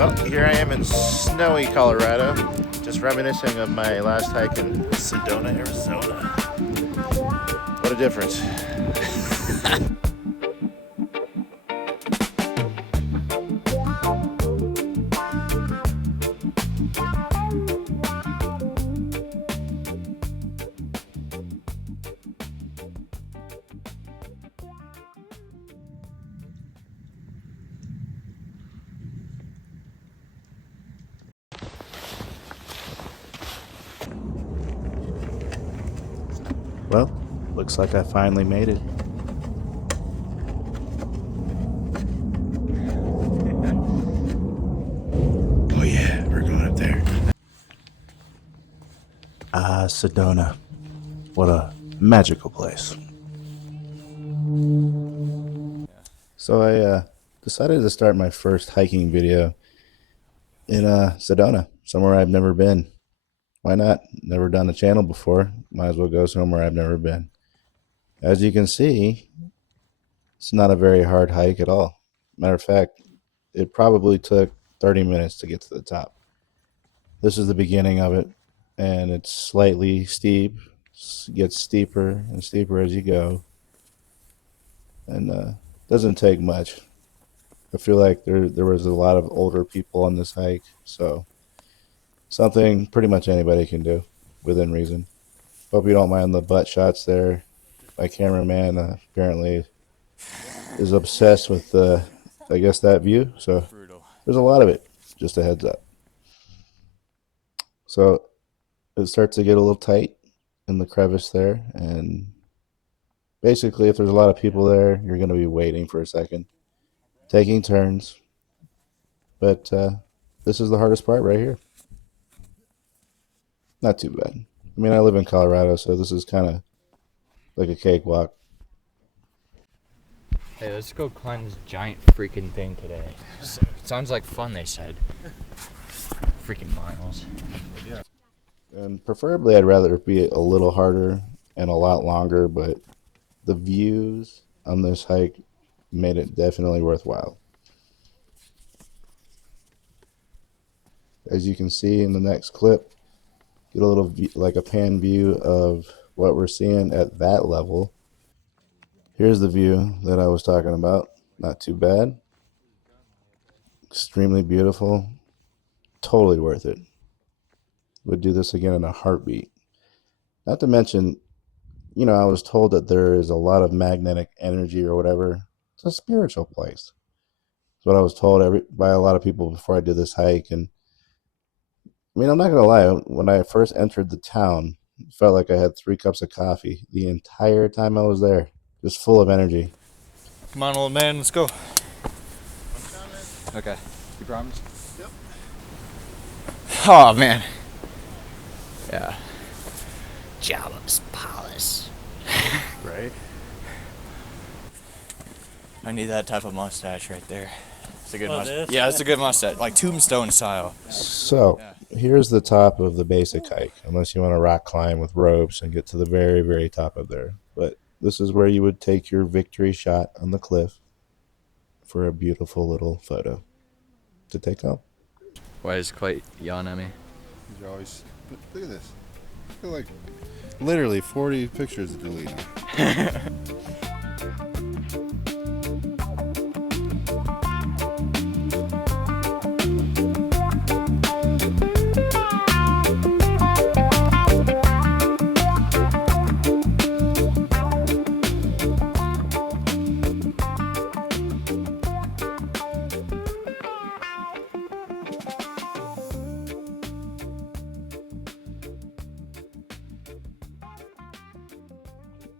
Well, here I am in snowy Colorado, just reminiscing of my last hike in Sedona, Arizona. What a difference. Well, looks like I finally made it. Oh yeah, we're going up there. Ah, Sedona. What a magical place. So I decided to start my first hiking video in Sedona, somewhere I've never been. Why not? Never done a channel before. Might as well go somewhere I've never been. As you can see, it's not a very hard hike at all. Matter of fact, it probably took 30 minutes to get to the top. This is the beginning of it, and it's slightly steep. It gets steeper and steeper as you go, and doesn't take much. I feel like there was a lot of older people on this hike, so something pretty much anybody can do within reason. Hope you don't mind the butt shots there. My cameraman apparently is obsessed with I guess that view, so there's a lot of it. Just a heads up. So it starts to get a little tight in the crevice there, and basically if there's a lot of people there, you're going to be waiting for a second, taking turns. But this is the hardest part right here. Not too bad. I mean, I live in Colorado, so this is kind of like a cakewalk. Hey, let's go climb this giant freaking thing today. Sounds like fun, they said. Freaking miles. Yeah. And preferably I'd rather it be a little harder and a lot longer, but the views on this hike made it definitely worthwhile. As you can see in the next clip, get a little like a pan view of what we're seeing at that level. Here's the view that I was talking about. Not too bad. Extremely beautiful. Totally worth it. Would do this again in a heartbeat. Not to mention, you know, I was told that there is a lot of magnetic energy or whatever. It's a spiritual place. That's what I was told by a lot of people before I did this hike. And I mean, I'm not going to lie. When I first entered the town, it felt like I had 3 cups of coffee the entire time I was there. Just full of energy. Come on, old man, let's go. I'm coming. Okay, you promise? Yep. Oh, man. Yeah. Jalaps Palace. Right? I need that type of mustache right there. It's a good mustache. This? Yeah, it's a good mustache, like Tombstone style. So, here's the top of the basic hike, unless you want to rock climb with ropes and get to the very, very top of there. But this is where you would take your victory shot on the cliff for a beautiful little photo to take home. Why is quite yawn at me? You're always look at this. Look like literally 40 pictures to delete.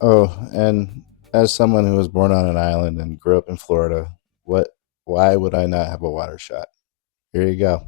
Oh, and as someone who was born on an island and grew up in Florida, why would I not have a water shot? Here you go.